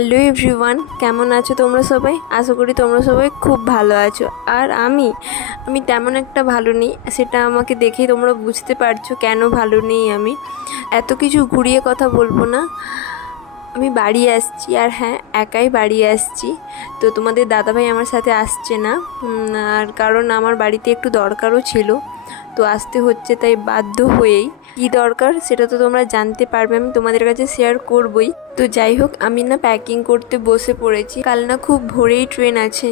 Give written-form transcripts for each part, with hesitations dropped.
Hello everyone, কেমন আছো তোমরা সবাই? আশা করি তোমরা সবাই খুব ভালো আছো। আর আমি তেমন একটা ভালো নেই, সেটা আমাকে দেখেই তোমরা বুঝতে পারছো কেন ভালো নেই। আমি এত কিছু ঘুরিয়ে কথা বলবো না। আমি বাড়ি আসছি, আর হ্যাঁ, একাই বাড়ি আসছি। তো তোমাদের দাদাভাই আমার সাথে আসছে না, আর কারণ আমার বাড়িতে একটু দরকারও ছিল, তো আসতে হচ্ছে। তাই বাধ্য হয়েই, কী দরকার সেটা তো তোমরা জানতে পারবে, আমি তোমাদের কাছে শেয়ার করবই। তো যাই হোক, আমি প্যাকিং করতে বসে পড়েছি। কাল খুব ভোরেই ট্রেন আছে,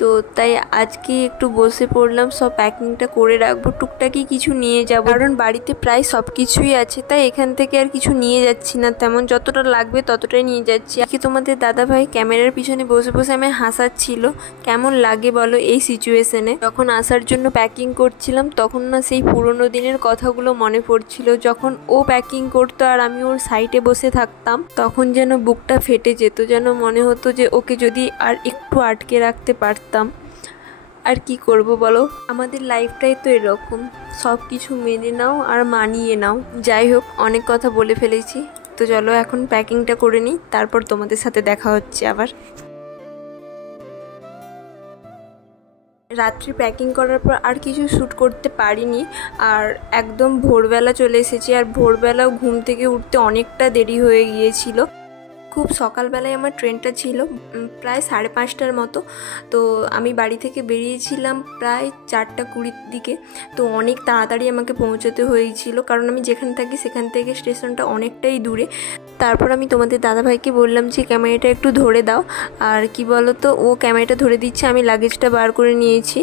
তো তাই আজকে একটু বসে পড়লাম। সব প্যাকিংটা করে রাখবো, টুকটাকি কিছু নিয়ে যাব, কারণ বাড়িতে প্রায় সব কিছুই আছে। তাই এখান থেকে আর কিছু নিয়ে যাচ্ছি না, তেমন যতটা লাগবে ততটাই নিয়ে যাচ্ছি। আজকে তোমাদের দাদাভাই ক্যামেরার পিছনে বসে বসে আমি হাসাচ্ছিল। কেমন লাগে বলো এই সিচুয়েশনে? যখন আসার জন্য প্যাকিং করছিলাম তখন সেই পুরোনো দিনের কথাগুলো মনে পড়ছিল, যখন ও প্যাকিং করতো আর আমি ওর সাইডে বসে থাকতাম। তখন যেন বুকটা ফেটে যেত, যেন মনে হতো যে ওকে যদি আর একটু আটকে রাখতে পারতাম। আর কি করব বলো, আমাদের লাইফটাই তো এরকম, সব কিছু মেনে নাও আর মানিয়ে নাও। যাই হোক, অনেক কথা বলে ফেলেছি, তো চলো এখন প্যাকিংটা করে নিই, তারপর তোমাদের সাথে দেখা হচ্ছে আবার। রাত্রি প্যাকিং করার পর আর কিছু শ্যুট করতে পারিনি, আর একদম ভোরবেলা চলে এসেছি। আর ভোরবেলাও ঘুম থেকে উঠতে অনেকটা দেরি হয়ে গিয়েছিল। খুব সকালবেলায় আমার ট্রেনটা ছিল, প্রায় 5:30টার মতো। তো আমি বাড়ি থেকে বেরিয়েছিলাম প্রায় 4:20 দিকে। তো অনেক তাড়াতাড়ি আমাকে পৌঁছাতে হয়েছিল, কারণ আমি যেখানে থাকি সেখান থেকে স্টেশনটা অনেকটাই দূরে। তারপর আমি তোমাদের দাদাভাইকে বললাম যে ক্যামেরাটা একটু ধরে দাও। আর কি বলো তো, ও ক্যামেরাটা ধরে দিচ্ছে, আমি লাগেজটা বার করে নিয়েছি।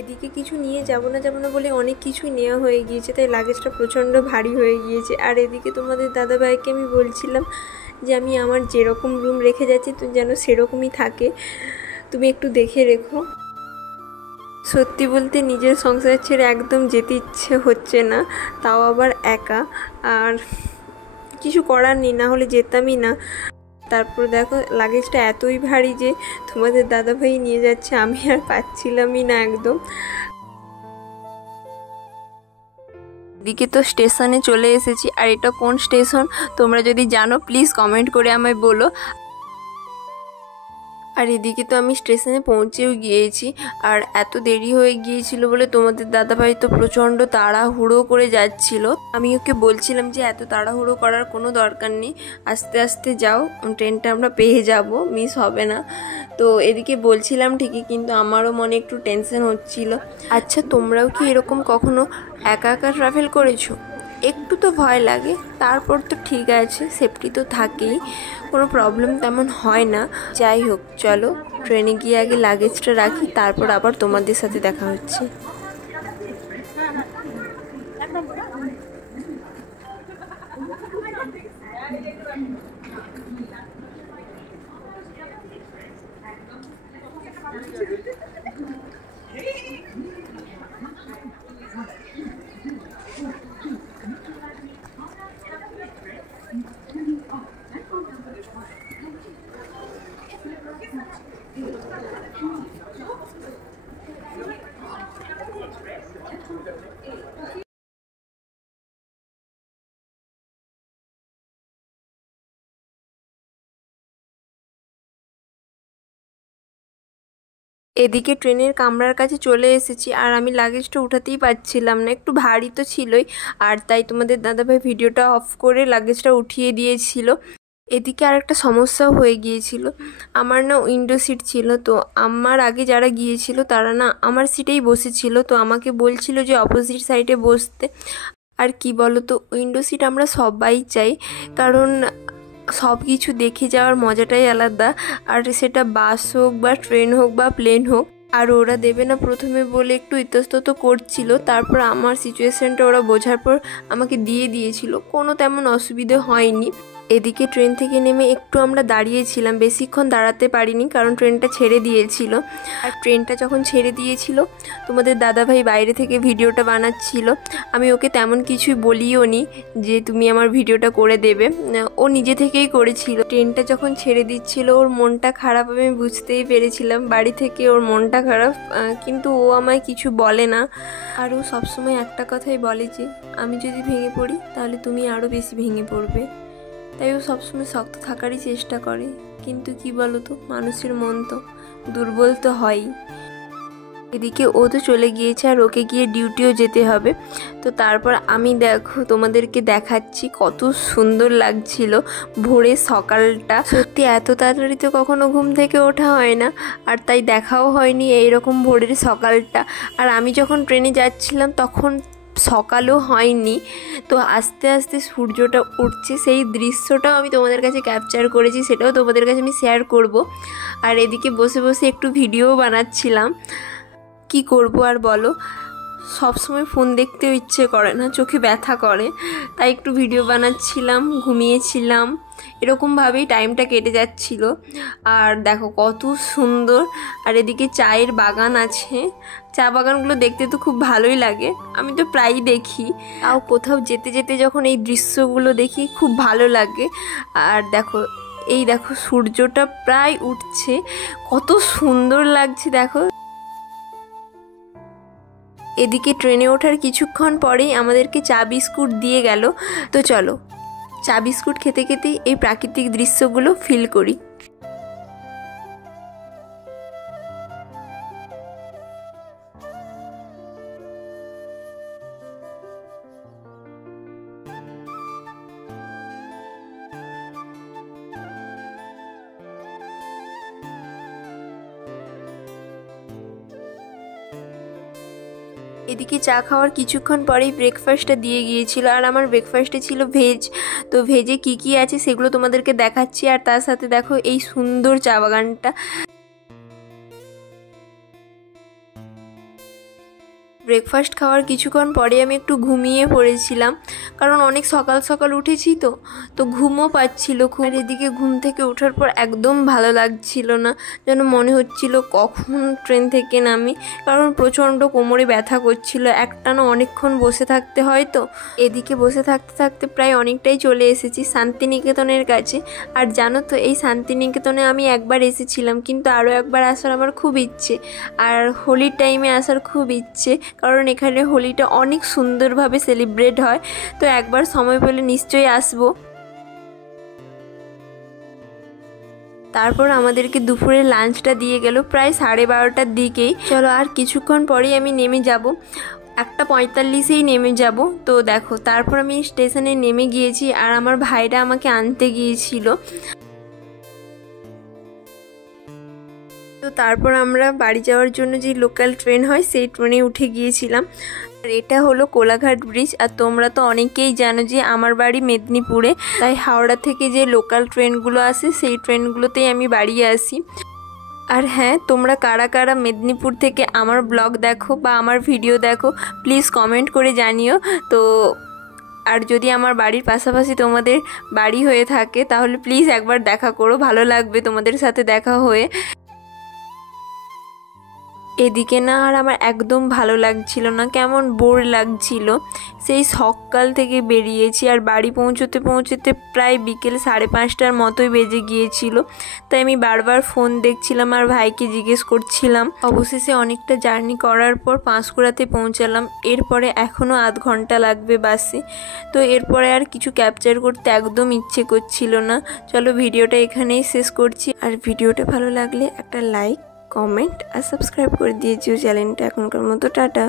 এদিকে কিছু নিয়ে যাবো না বলে অনেক কিছুই নেওয়া হয়ে গিয়েছে, তাই লাগেজটা প্রচণ্ড ভারী হয়ে গিয়েছে। আর এদিকে তোমাদের দাদাভাইকে আমি বলছিলাম যে আমি আমার যেরকম রুম রেখে যাচ্ছি তো যেন সেরকমই থাকে, তুমি একটু দেখে রেখো। সত্যি বলতে নিজের সংসার ছেড়ে একদম যেতে ইচ্ছে হচ্ছে না, তাও আবার একা। আর কিছু করার নেই, না হলে যেতামই না। তারপর দেখো, লাগেজটা এতই ভারী যে তোমাদের দাদাভাই নিয়ে যাচ্ছে, আমি আর পাচ্ছিলামই না একদম। এদিকে তো স্টেশনে চলে এসেছি, আর এটা কোন স্টেশন তোমরা যদি জানো প্লিজ কমেন্ট করে আমায় বলো। আর এদিকে তো আমি স্টেশনে পৌঁছেও গিয়েছি, আর এত দেরি হয়ে গিয়েছিল বলে তোমাদের দাদাভাই তো প্রচণ্ড তাড়াহুড়ো করে যাচ্ছিল। আমি ওকে বলছিলাম যে এত তাড়াহুড়ো করার কোনো দরকার নেই, আস্তে আস্তে যাও, ট্রেনটা আমরা পেয়ে যাব, মিস হবে না। তো এদিকে বলছিলাম ঠিকই, কিন্তু আমারও মনে একটু টেনশন হচ্ছিল। আচ্ছা, তোমরাও কি এরকম কখনো একা একা ট্রাভেল করেছো? একটু তো ভয় লাগে, তারপর তো ঠিক আছে, সেফটি তো থাকেই, কোনো প্রবলেম তেমন হয় না। যাই হোক, চলো ট্রেনে গিয়ে আগে লাগেজটা রাখি, তারপর আবার তোমাদের সাথে দেখা হচ্ছে। এদিকে ট্রেনের কামরার কাছে চলে এসেছি, আর আমি লাগেজটা উঠাতেই পারছিলাম না, একটু ভারী তো ছিলই। আর তাই তোমাদের দাদাভাই ভিডিওটা অফ করে লাগেজটা উঠিয়ে দিয়েছিল। এদিকে আর একটা সমস্যাও হয়ে গিয়েছিল, আমার উইন্ডো সিট ছিল। তো আমার আগে যারা গিয়েছিল তারা আমার সিটেই বসেছিল, তো আমাকে বলছিল যে অপোজিট সাইডে বসতে। আর কি বলো তো, উইন্ডো সিট আমরা সবাই চাই, কারণ সব কিছু দেখে যাওয়ার মজাটাই আলাদা। আর সেটা বাস হোক বা ট্রেন হোক বা প্লেন হোক। আর ওরা দেবে না প্রথমে বলে একটু ইতস্তত করছিল, তারপর আমার সিচুয়েশনটা ওরা বোঝার পর আমাকে দিয়ে দিয়েছিল, কোনো তেমন অসুবিধে হয়নি। এদিকে ট্রেন থেকে নেমে একটু আমরা দাঁড়িয়েছিলাম, বেশিক্ষণ দাঁড়াতে পারিনি কারণ ট্রেনটা ছেড়ে দিয়েছিল। আর ট্রেনটা যখন ছেড়ে দিয়েছিল তোমাদের দাদাভাই বাইরে থেকে ভিডিওটা বানাচ্ছিল। আমি ওকে তেমন কিছুই বলিও নি যে তুমি আমার ভিডিওটা করে দেবে, ও নিজে থেকেই করেছিল। ট্রেনটা যখন ছেড়ে দিচ্ছিল ওর মনটা খারাপ আমি বুঝতেই পেরেছিলাম, বাড়ি থেকে ওর মনটা খারাপ, কিন্তু ও আমায় কিছু বলে না। আর ও সবসময় একটা কথাই বলে যে আমি যদি ভেঙে পড়ি তাহলে তুমি আরও বেশি ভেঙে পড়বে। তাই ও সবসময় শক্ত থাকারই চেষ্টা করে, কিন্তু কি বলো তো, মানুষের মন তো দুর্বল তো হয়ই। এদিকে ও তো চলে গিয়েছে আর ওকে গিয়ে ডিউটিও যেতে হবে। তো তারপর আমি দেখো তোমাদেরকে দেখাচ্ছি কত সুন্দর লাগছিল ভোরের সকালটা। সত্যি এত তাড়াতাড়ি তো কখনো ঘুম থেকে ওঠা হয় না, আর তাই দেখাও হয়নি এইরকম ভোরের সকালটা। আর আমি যখন ট্রেনে যাচ্ছিলাম তখন সকালও হয়নি, তো আস্তে আস্তে সূর্যটা উঠছে, সেই দৃশ্যটাও আমি তোমাদের কাছে ক্যাপচার করেছি, সেটাও তোমাদের কাছে আমি শেয়ার করব। আর এদিকে বসে বসে একটু ভিডিও বানাচ্ছিলাম। কি করব আর বলো, সবসময় ফোন দেখতেও ইচ্ছে করে না, চোখে ব্যথা করে, তাই একটু ভিডিও বানাচ্ছিলাম, ঘুমিয়েছিলাম, এরকমভাবেই টাইমটা কেটে যাচ্ছিল। আর দেখো কত সুন্দর। আর এদিকে চায়ের বাগান আছে, চা বাগানগুলো দেখতে তো খুব ভালোই লাগে, আমি তো প্রায়ই দেখি। আর কোথাও যেতে যেতে যখন এই দৃশ্যগুলো দেখি খুব ভালো লাগে। আর দেখো এই দেখো সূর্যটা প্রায় উঠছে, কত সুন্দর লাগছে দেখো। এদিকে ট্রেনে ওঠার কিছুক্ষণ পরেই আমাদেরকে চা বিস্কুট দিয়ে গেল। তো চলো চা বিস্কুট খেতে খেতে এই প্রাকৃতিক দৃশ্যগুলো ফিল করি। এদিকে চা খাওয়ার কিছুক্ষণ পরেই ব্রেকফাস্টটা দিয়ে গিয়েছিল, আর আমার ব্রেকফাস্টে ছিল ভেজ। তো ভেজে কি কি আছে সেগুলো তোমাদেরকে দেখাচ্ছি, আর তার সাথে দেখো এই সুন্দর চা বাগানটা। ব্রেকফাস্ট খাওয়ার কিছুক্ষণ পরে আমি একটু ঘুমিয়ে পড়েছিলাম, কারণ অনেক সকাল সকাল উঠেছি তো ঘুমও পাচ্ছিল খুব। আর এদিকে ঘুম থেকে ওঠার পর একদম ভালো লাগছিল না, যেন মনে হচ্ছিল কখন ট্রেন থেকে নামি, কারণ প্রচণ্ড কোমরে ব্যথা করছিল, একটানা অনেকক্ষণ বসে থাকতে হয়। তো এদিকে বসে থাকতে থাকতে প্রায় অনেকটাই চলে এসেছি শান্তিনিকেতনের কাছে। আর জানো তো এই শান্তিনিকেতনে আমি একবার এসেছিলাম, কিন্তু আরও একবার আসার আমার খুব ইচ্ছে, আর হোলির টাইমে আসার খুব ইচ্ছে, কারণ এখানে হোলিটা অনেক সুন্দরভাবে সেলিব্রেট হয়। তো একবার সময় পেলে নিশ্চয়ই আসবো। তারপর আমাদেরকে দুপুরে লাঞ্চটা দিয়ে গেল প্রায় 12:30টার দিকেই। চলো আর কিছুক্ষণ পরেই আমি নেমে যাব, 1:45-এই নেমে যাব। তো দেখো তারপর আমি স্টেশনে নেমে গিয়েছি, আর আমার ভাইরা আমাকে আনতে গিয়েছিল। তো তারপর আমরা বাড়ি যাওয়ার জন্য যে লোকাল ট্রেন হয় সেই ট্রেনে উঠে গিয়েছিলাম। আর এটা হলো কোলাঘাট ব্রিজ। আর তোমরা তো অনেকেই জানো যে আমার বাড়ি মেদিনীপুরে, তাই হাওড়া থেকে যে লোকাল ট্রেনগুলো আসে সেই ট্রেনগুলোতেই আমি বাড়ি আসি। আর হ্যাঁ, তোমরা কারা কারা মেদিনীপুর থেকে আমার ব্লগ দেখো বা আমার ভিডিও দেখো প্লিজ কমেন্ট করে জানিও। তো আর যদি আমার বাড়ির পাশাপাশি তোমাদের বাড়ি হয়ে থাকে তাহলে প্লিজ একবার দেখা করো, ভালো লাগবে তোমাদের সাথে দেখা হয়ে। এদিকে না আর আমার একদম ভালো লাগছিল না, কেমন বোর লাগছিল। সেই সকাল থেকে বেরিয়েছি, আর বাড়ি পৌঁছতে পৌঁছতে প্রায় বিকেল 5:30টার মতোই বেজে গিয়েছিল। তাই আমি বারবার ফোন দেখছিলাম আর ভাইকে জিজ্ঞেস করছিলাম। অবশেষে অনেকটা জার্নি করার পর পাঁশকুড়াতে পৌঁছালাম। এরপরে এখনও আধ ঘন্টা লাগবে বাসে। তো এরপরে আর কিছু ক্যাপচার করতে একদম ইচ্ছে করছিল না। চলো ভিডিওটা এখানেই শেষ করছি। আর ভিডিওটা ভালো লাগলে একটা লাইক, কমেন্ট আর সাবস্ক্রাইব করে দিয়েছিও চ্যানেলটা। এখনকার মতো টাটা।